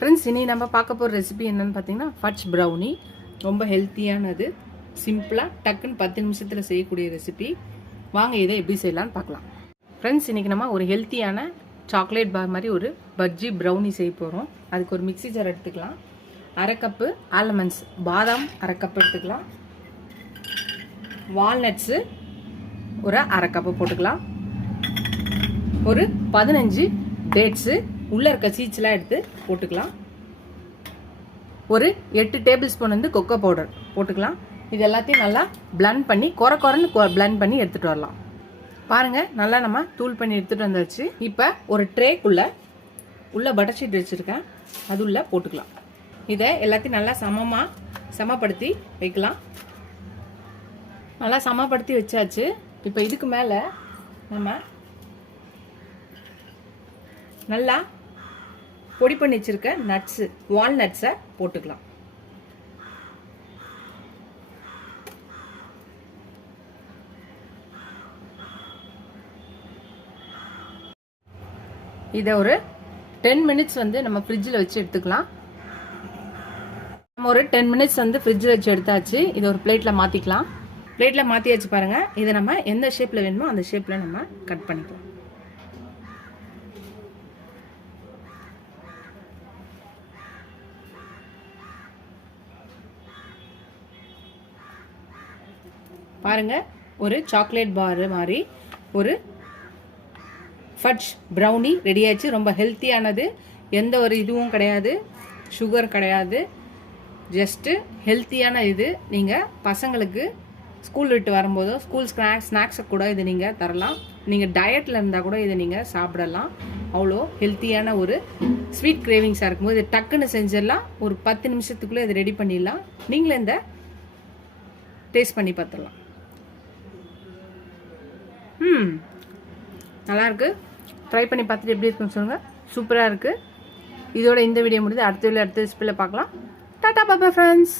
Friends, இனி நம்ம பார்க்க போகிற ரெசிபி என்னென்னு பார்த்தீங்கன்னா ஃபட்ச் ப்ரௌனி. ரொம்ப ஹெல்த்தியானது, சிம்பிளாக டக்குன்னு 10 நிமிஷத்தில் செய்யக்கூடிய ரெசிபி. வாங்க இதை எப்படி செய்யலான்னு பார்க்கலாம். ஃப்ரெண்ட்ஸ், இன்றைக்கி நம்ம ஒரு ஹெல்த்தியான சாக்லேட் பார் மாதிரி ஒரு பஜ்ஜி ப்ரௌனி செய்ய போகிறோம். அதுக்கு ஒரு மிக்ஸி ஜார் எடுத்துக்கலாம். அரை கப்பு ஆல்மண்ட்ஸ், பாதாம் அரை கப் எடுத்துக்கலாம். வால்நட்ஸு ஒரு அரை கப்பு போட்டுக்கலாம். ஒரு 15 டேட்ஸு உள்ளே இருக்க சீட்ஸ்லாம் எடுத்து போட்டுக்கலாம். ஒரு 8 டேபிள் ஸ்பூன் வந்து கொக்கோ பவுடர் போட்டுக்கலாம். இது எல்லாத்தையும் நல்லா பிளண்ட் பண்ணி குறைன்னு பிளண்ட் பண்ணி எடுத்துகிட்டு வரலாம். பாருங்கள், நல்லா நம்ம தூள் பண்ணி எடுத்துகிட்டு வந்துடுச்சு. இப்போ ஒரு ட்ரேக்குள்ளே உள்ள பட்டர் ஷீட் வச்சுருக்கேன், அது உள்ளே போட்டுக்கலாம். இதை எல்லாத்தையும் நல்லா சமப்படுத்தி வைக்கலாம். நல்லா சமப்படுத்தி வச்சாச்சு. இப்போ இதுக்கு மேலே நம்ம நல்லா பொடி பண்ணி வச்சிருக்க நட்ஸு, வால்நட்ஸை போட்டுக்கலாம். இதை ஒரு 10 மினிட்ஸ் வந்து நம்ம ஃப்ரிட்ஜில் வச்சு எடுத்துக்கலாம். நம்ம ஒரு 10 மினிட்ஸ் வந்து ஃப்ரிட்ஜில் வச்சு எடுத்தாச்சு. இதை ஒரு பிளேட்டில் மாற்றிக்கலாம். பிளேட்டில் மாற்றியாச்சு பாருங்கள். இதை நம்ம எந்த ஷேப்பில் வேணுமோ அந்த ஷேப்பில் நம்ம கட் பண்ணிக்கலாம். பாருங்க, ஒரு சாக்லேட் பார் மாதிரி ஒரு ஃபட்ச் ப்ரௌனி ரெடி ஆச்சு. ரொம்ப ஹெல்த்தியானது, எந்த ஒரு இதுவும் கிடையாது, சுகர் கிடையாது, ஜஸ்ட்டு ஹெல்த்தியான இது. நீங்கள் பசங்களுக்கு ஸ்கூல் விட்டு வரும்போதோ ஸ்கூல் ஸ்நாக்ஸை கூட இதை நீங்கள் தரலாம். நீங்கள் டயட்டில் இருந்தால் கூட இதை நீங்கள் சாப்பிடலாம். அவ்வளோ ஹெல்த்தியான ஒரு ஸ்வீட் கிரேவிங்ஸாக இருக்கும்போது இது டக்குன்னு செஞ்சிடலாம். ஒரு 10 நிமிஷத்துக்குள்ளே இதை ரெடி பண்ணிடலாம். நீங்களே இந்த டேஸ்ட் பண்ணி பார்த்துடலாம். நல்லாயிருக்கு. ட்ரை பண்ணி பார்த்துட்டு எப்படி இருக்குன்னு சொல்லுங்கள். சூப்பராக இருக்குது. இதோட இந்த வீடியோ முடிஞ்சு அடுத்த ரெசிபியில் பார்க்கலாம். Tata bye friends.